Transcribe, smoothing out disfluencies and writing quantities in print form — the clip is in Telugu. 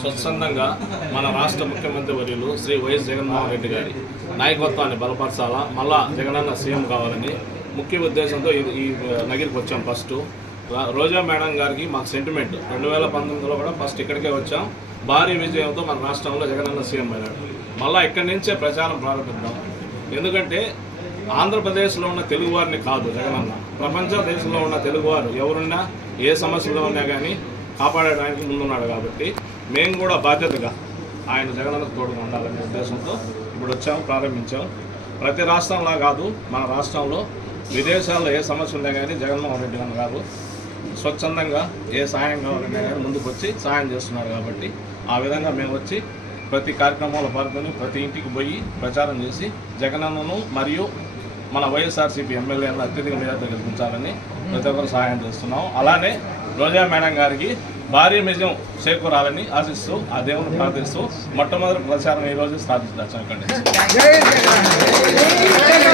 స్వచ్ఛందంగా మన రాష్ట్ర ముఖ్యమంత్రి వర్యులు శ్రీ వైఎస్ జగన్మోహన్ రెడ్డి గారి నాయకత్వాన్ని బలపరచాలా, మళ్ళా జగనన్న సీఎం కావాలని ముఖ్య ఉద్దేశంతో ఈ నగిరికి వచ్చాం. ఫస్ట్ రోజా మేడం గారికి మాకు సెంటిమెంట్ 2019లో కూడా ఫస్ట్ ఇక్కడికే వచ్చాం. భారీ విజయంతో మన రాష్ట్రంలో జగనన్న సీఎం అయినాడు. మళ్ళీ ఇక్కడి నుంచే ప్రచారం ప్రారంభిద్దాం. ఎందుకంటే ఆంధ్రప్రదేశ్లో ఉన్న తెలుగువారిని కాదు జగనన్న, ప్రపంచ దేశంలో ఉన్న తెలుగువారు ఎవరున్నా ఏ సమస్యలో ఉన్నా కానీ కాపాడడానికి ముందున్నాడు. కాబట్టి మేము కూడా బాధ్యతగా ఆయన జగనన్నకు తోడుగా ఉండాలనే ఉద్దేశంతో ఇప్పుడు వచ్చాము, ప్రారంభించాం. ప్రతి రాష్ట్రంలా కాదు, మన రాష్ట్రంలో విదేశాల్లో ఏ సమస్య ఉన్నా కానీ జగన్మోహన్ రెడ్డి గారు స్వచ్ఛందంగా ఏ సాయం కావాలన్నా కానీ ముందుకు వచ్చి సాయం చేస్తున్నారు. కాబట్టి ఆ విధంగా మేము వచ్చి ప్రతి కార్యక్రమంలో పాల్గొని ప్రతి ఇంటికి పోయి ప్రచారం చేసి జగనన్నను మరియు మన వైఎస్ఆర్సీపీ ఎమ్మెల్యేలను అత్యధిక మెజార్టీతో గెలిపించాలని ప్రతి ఒక్కరు సహాయం చేస్తున్నాం. అలానే రోజా మేడం గారికి భారీ విజయం చేకూరాలని ఆశిస్తూ ఆ దేవుని ప్రార్థిస్తూ మొట్టమొదటి ప్రచారం ఈరోజు స్టార్ట్ చేస్తాం.